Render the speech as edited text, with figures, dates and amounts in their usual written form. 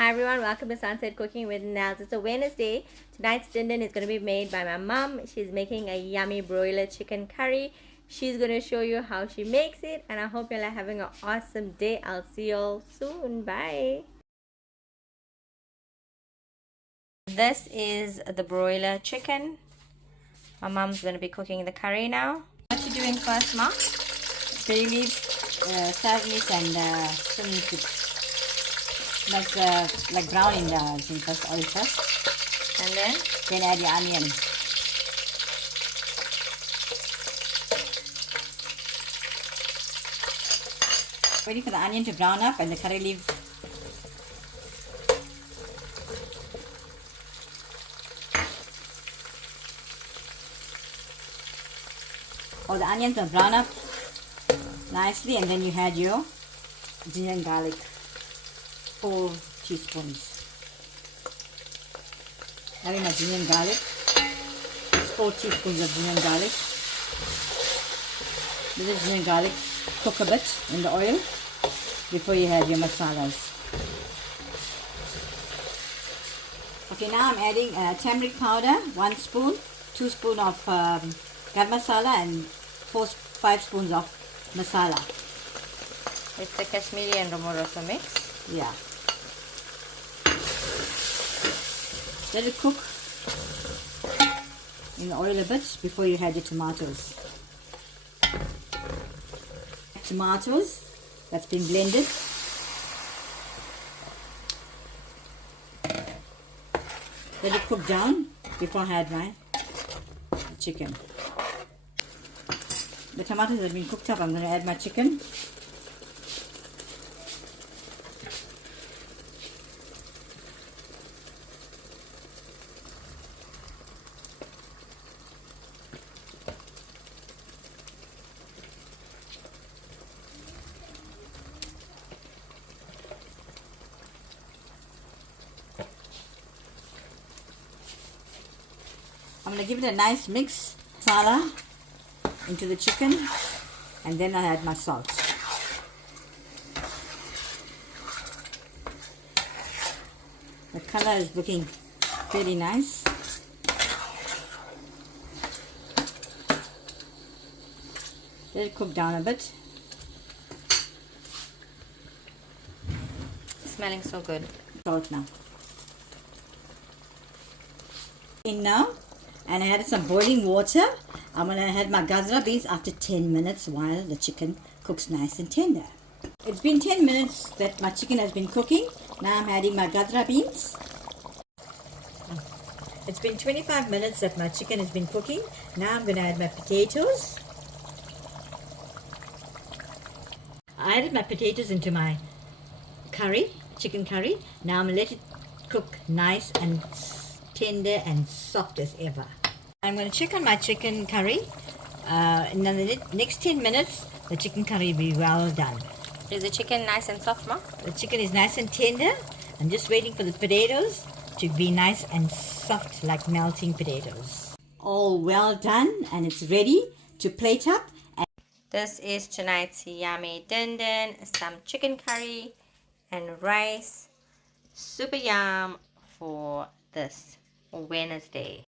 Hi everyone, welcome to Sunset Cooking with Nels. It's a Wednesday. Tonight's dinner is going to be made by my mom. She's making a yummy broiler chicken curry. She's going to show you how she makes it, and I hope you're having an awesome day. I'll see you all soon. Bye. This is the broiler chicken. My mom's going to be cooking the curry now. What you doing first, Mom? Bay leaves, star anise and some like brown in the thing first, oil first. And Then add your onion. Waiting for the onion to brown up and the curry leaves. Oh, the onions will brown up nicely, and then you add your ginger and garlic, 4 teaspoons. Having my ginger and garlic, it's 4 teaspoons of ginger and garlic. Let the ginger and garlic cook a bit in the oil before you add your masalas. Okay, now I'm adding turmeric powder, 1 spoon, 2 spoons of garam masala, and 5 spoons of masala. it's the Kashmiri and Romoroso mix. Yeah. Let it cook in the oil a bit before you add your tomatoes. Tomatoes that's been blended. Let it cook down before I add my chicken. The tomatoes have been cooked up. I'm going to add my chicken. I'm going to give it a nice mix, masala into the chicken, and then I add my salt. The color is looking very nice. Let it cook down a bit. Smelling so good. Salt now. In now, and I added some boiling water. I'm going to add my gajra beans after 10 minutes while the chicken cooks nice and tender. It's been 10 minutes that my chicken has been cooking. Now I'm adding my gajra beans. It's been 25 minutes that my chicken has been cooking. Now I'm going to add my potatoes. I added my potatoes into my curry, chicken curry. Now I'm going to let it cook nice and tender and soft as ever. I'm going to check on my chicken curry. In the next 10 minutes, the chicken curry will be well done. Is the chicken nice and soft, Mom? The chicken is nice and tender. I'm just waiting for the potatoes to be nice and soft like melting potatoes. All well done, and it's ready to plate up. This is tonight's yummy din din, some chicken curry and rice. Super yum for this Wednesday.